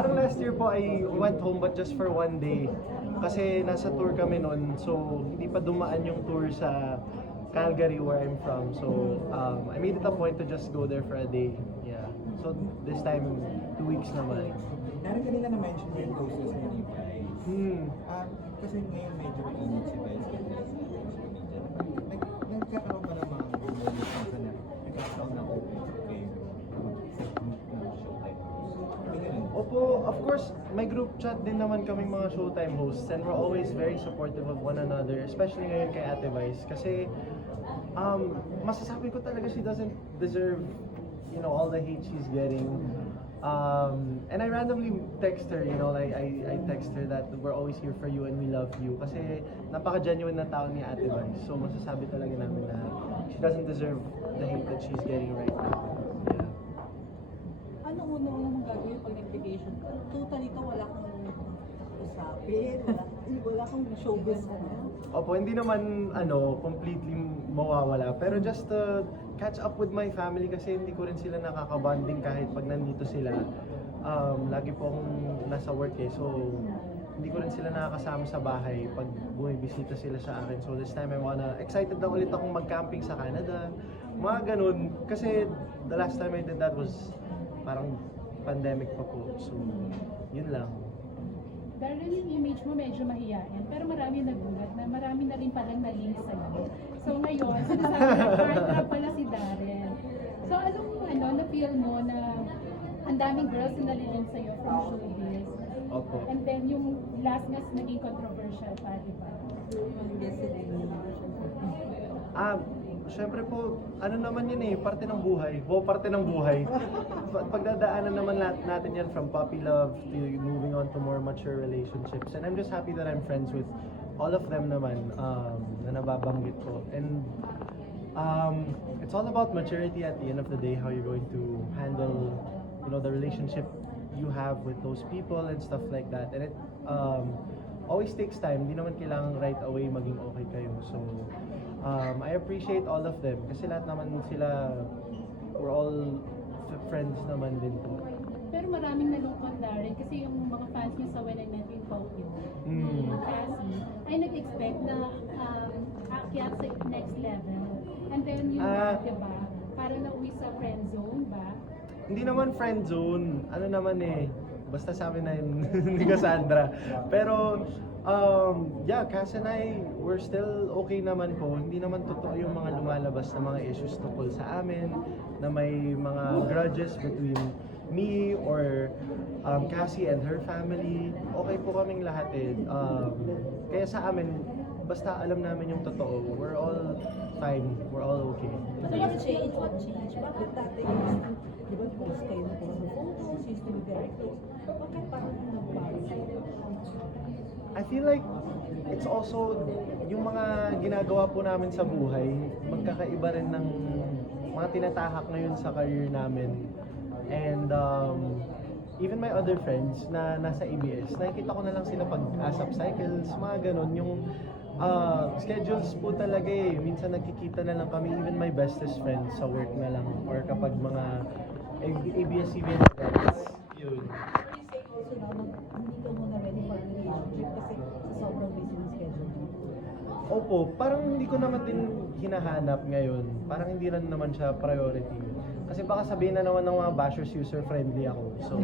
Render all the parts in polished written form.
Parang last year po I went home but just for one day. Kasi nasa tour kami noon, so hindi pa dumaan yung tour sa Calgary where I'm from. So I made it a point to just go there for a day. Yeah. So this time, 2 weeks naman. Darren, kanina na-mention mo yung process niyo ni Bryce. Kasi ngayon medyo mainit si Bryce sa social media. Nagkakaroon ba ng mga moments na nagkakaroon ng open kayo sa group ng Showtime host? Opo, of course, may group chat din naman kaming mga Showtime hosts and we're always very supportive of one another, especially ngayon kay Ate Vice. Kasi masasabi ko talaga she doesn't deserve, you know, all the hate she's getting. And I randomly text her, you know, like I text her that we're always here for you and we love you. Kasi napaka-genuine na tao ni Ate Vice. So masasabi talaga namin na she doesn't deserve the hate that she's getting right now. Yeah. Ano una mong gagawin pag nag-vacation ka? Totally ka wala kang usapin, wala kang showbiz Opo, hindi naman completely mawawala. Pero just to catch up with my family kasi hindi ko rin sila nakaka-bonding kahit pag nandito sila. Lagi po akong nasa work so hindi ko rin sila nakakasama sa bahay pag bumibisita sila sa akin. So this time excited na ulit akong mag-camping sa Canada. Mga ganun. Kasi the last time I did that was parang pandemic pa po. So, yun lang. Darren, yung image mo medyo mahiyain, pero marami nagulat na marami na rin palang na-link sa'yo. So ngayon, sinasabi na partner pala si Darren. So anong na-feel mo na ang daming girls na nalilink sa'yo from showbiz? Opo. And then yung last nga naging controversial pa, di ba? Syempre po, naman yun parte ng buhay. Parte ng buhay. Pagdadaanan naman natin yan from puppy love to moving on to more mature relationships. And I'm just happy that I'm friends with all of them naman na nababanggit ko. And it's all about maturity at the end of the day, how you're going to handle, you know, the relationship you have with those people and stuff like that. And it always takes time. Hindi naman kailangan right away maging okay kayo. So, I appreciate all of them kasi lahat naman sila, we're all friends naman din po. Pero maraming nalungkot Darren kasi yung mga fans niya sa When I Met You in Tokyo, Cassie, ay nag-expect na aakyat sa next level. And then yung diba, parang nauwi sa friend zone ba? Hindi naman friend zone, naman basta sa amin na yun ni Cassandra. Pero yeah, Cass and I, we're still okay naman po. Hindi naman totoo yung mga lumalabas na mga issues tungkol sa amin, na may mga grudges between me or Cassie and her family. Okay po kaming lahat kaya sa amin, basta alam namin yung totoo, we're all fine, we're all okay. So what change? Bakit dati di ba post kayo na post ng photos, used to be very close. Bakit parang nagbago siya? I feel like it's also yung mga ginagawa po namin sa buhay, magkakaiba rin ng mga tinatahak ngayon sa career namin. And even my other friends na nasa ABS, nakikita ko na lang sila pag ASAP cycles, mga ganun. Yung schedules po talaga minsan nagkikita na lang kami, even my bestest friends sa work na lang or kapag mga ABS-CBN events. Yun. Also now, hindi ka muna ready for a relationship kasi sa sobrang busy ng schedule mo. Opo, parang hindi ko naman din hinahanap ngayon. Parang hindi na naman siya priority. Kasi baka sabihin na naman ng mga bashers user-friendly ako. So,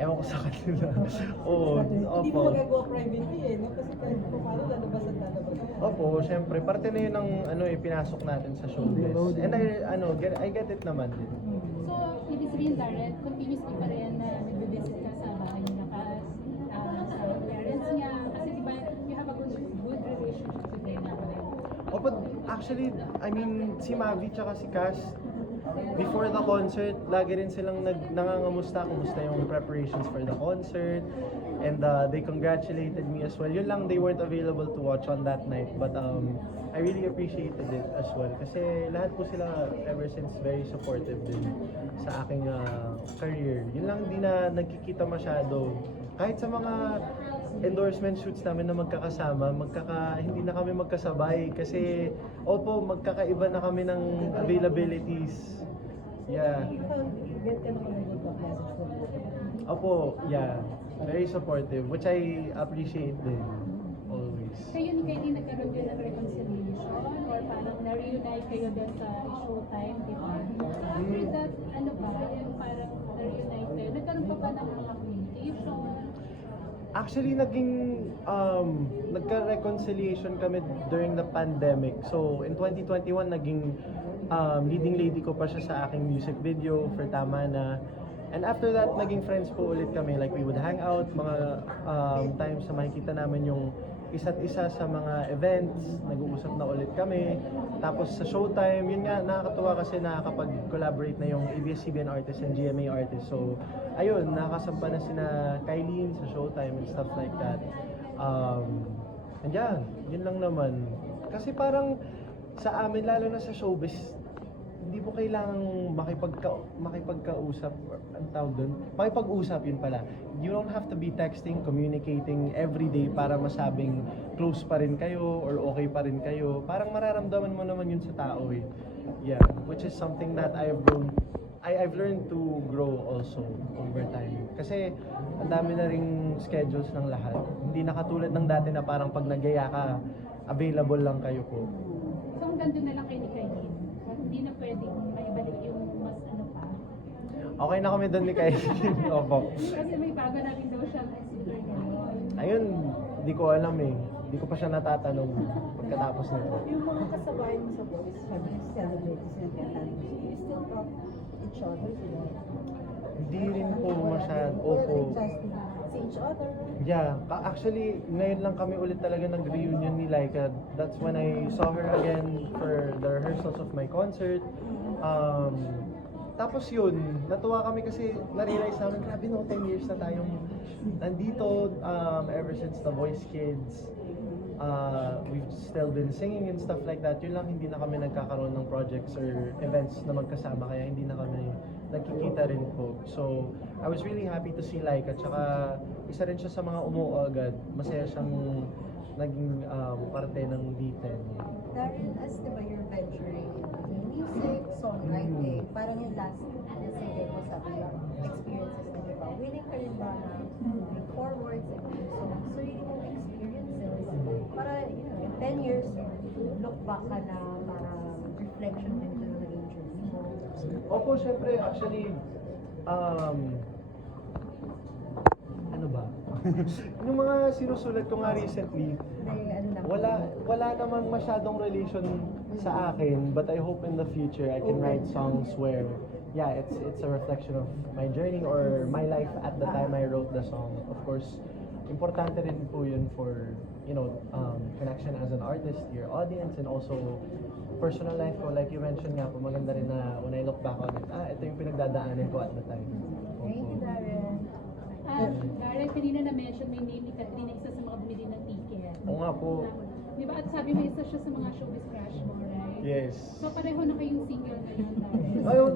ewan ko sa kanila. Oo, Hindi mo opo. magagawa privately no? Kasi kahit kung paano lalabas at lalabas. Opo, syempre, parte na yun ng pinasok natin sa showbiz. And I get it naman din. So, ibig sabihin Darren, continuously pa rin na nagbe-visit ka sa bahay niya sa parents niya. Kasi di ba, you have a good relationship with them now. Opo, actually, I mean, si Mavi tsaka si Cass, before the concert, lagi rin silang nangangamusta kumusta yung preparations for the concert. And they congratulated me as well. Yun lang, they weren't available to watch on that night. But I really appreciated it as well. Kasi lahat po sila ever since very supportive din sa aking career. Yun lang, di na nagkikita masyado. Kahit sa mga endorsement shoots namin na magkakasama, hindi na kami magkasabay. Kasi, opo, magkakaiba na kami ng availabilities. Yeah. Get ka naman ng message from Opo, yeah. Very supportive, which I appreciate din. Always. Kayo ni Kylie nagkaroon din ng reconciliation or parang na-reunite kayo din sa Showtime, di ba? After that, ano ba, yung parang na-reunite kayo, nagkaroon pa ba ng mga communication? Actually, nagka-reconciliation kami during the pandemic. So, in 2021, naging leading lady ko pa siya sa aking music video for Tama Na. And after that, naging friends po ulit kami. Like, we would hang out, mga times na makikita namin yung isa't isa sa mga events, nag-uusap na ulit kami. Tapos sa Showtime, yun nga, nakakatuwa kasi nakakapag-collaborate na yung ABS-CBN artist and GMA artist. So, ayun, nakasampa na sina Kylie sa Showtime and stuff like that. And yeah, yun lang naman. Kasi parang sa amin, lalo na sa showbiz, hindi mo kailangang makipagkausap, ang tawag doon? Makipag-usap, yun pala. You don't have to be texting, communicating every day para masabing close pa rin kayo or okay pa rin kayo. Parang mararamdaman mo naman yun sa tao eh. Yeah, which is something that I've learned to grow also over time. Kasi ang dami na ring schedules ng lahat. Hindi na katulad ng dati na parang pag nagyaya ka, available lang kayo po. So hanggang doon na lang kayo ni Kylie. Hindi na pwedeng maibalik yung mas ano pa. Okay na kami doon ni Kylie. Opo. Kasi may bago na rin daw siya na super ngayon. Ayun, di ko alam eh. Di ko pa siya natatanong pagkatapos nito. Yung mga kasabay mo sa boys, sabi yung celebrate, sinagkatan, you still talk each other, diba? Hindi rin po masyad. Opo. See each other. Yeah, actually, ngayon lang kami ulit talaga nag-reunion ni Laika. That's when I saw her again for the rehearsals of my concert. Tapos yun, natuwa kami kasi na-realize namin, grabe no, 10 years na tayong nandito ever since The Voice Kids. We've still been singing and stuff like that. Yun lang, hindi na kami nagkakaroon ng projects or events na magkasama, kaya hindi na kami nagkikita rin po. So, I was really happy to see Laika. Tsaka, isa rin siya sa mga umuo agad. Masaya siyang naging parte ng D10. Darren, as diba you're venturing in music, songwriting, parang yung last sige mo sa experiences mo, diba? Willing ka rin ba na moving forward sa mga songs? So, yun yung experiences para, you know, in 10 years, look back ka na para reflection din ito na naging journey mo. Opo, syempre, actually, ano ba? Yung mga sinusulat ko nga recently, Dahil ano na, wala namang masyadong relation sa akin, but I hope in the future I can write songs where, yeah, it's a reflection of my journey or my life at the time I wrote the song. Of course, importante rin po yun for, you know, connection as an artist to your audience and also personal life ko. Like you mentioned nga po, maganda rin na when I look back on it, ito yung pinagdadaanan ko at the time. thank you, Darren. Darren, kanina na-mention may name ni Katrina, isa sa mga bumili ng ticket. Oo nga po. Di ba? At sabi mo, isa siya sa mga showbiz crush mo, right? Yes. So pareho na kayong single ngayon, Darren. Ayun,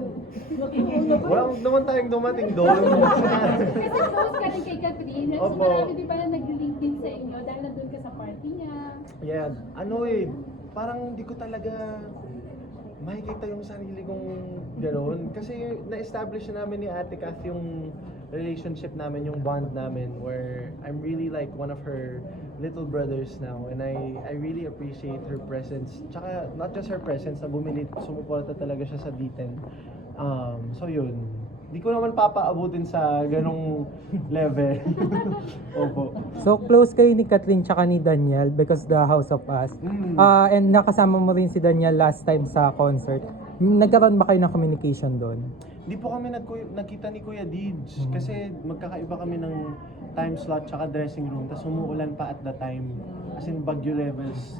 wala naman tayong dumating doon. Kasi close ka rin kay Katrina. So Opo. marami di ba na nag-link din sa inyo dahil nandun ka sa party niya. Yeah, parang hindi ko talaga makikita yung sarili kong gano'n. Kasi na-establish na namin ni Ate Kath yung relationship namin, yung bond namin, where I'm really like one of her little brothers now. And I really appreciate her presence. Tsaka, not just her presence, na sumuporta talaga siya sa D10. So yun. Di ko naman papaabutin sa ganong level. Opo. So, close kayo ni Kathleen tsaka ni Daniel because the House of Us. And nakasama mo rin si Daniel last time sa concert. Nagkaroon ba kayo ng communication doon? Di po kami nagkita ni Kuya Dij kasi magkakaiba kami ng time slot tsaka dressing room, tapos umuulan pa at the time, as in bagyo levels.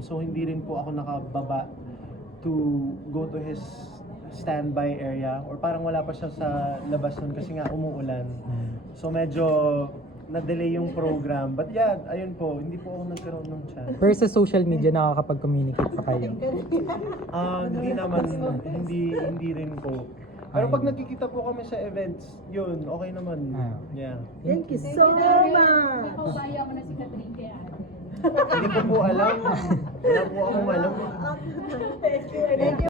So hindi rin po ako nakababa to go to his standby area, or parang wala pa siya sa labas nun kasi nga umuulan. So medyo na-delay yung program. But yeah, ayun po, hindi po ako nagkaroon ng chance. Pero sa social media nakakapag-communicate pa kayo? Hindi naman, hindi rin po. Pero pag nagkikita po kami sa events, yun, okay naman. Yeah. Thank you so Darren, much! baka ubaya mo na si Katrina kay Ate. Hindi ko po alam. Wala po akong alam. Thank you.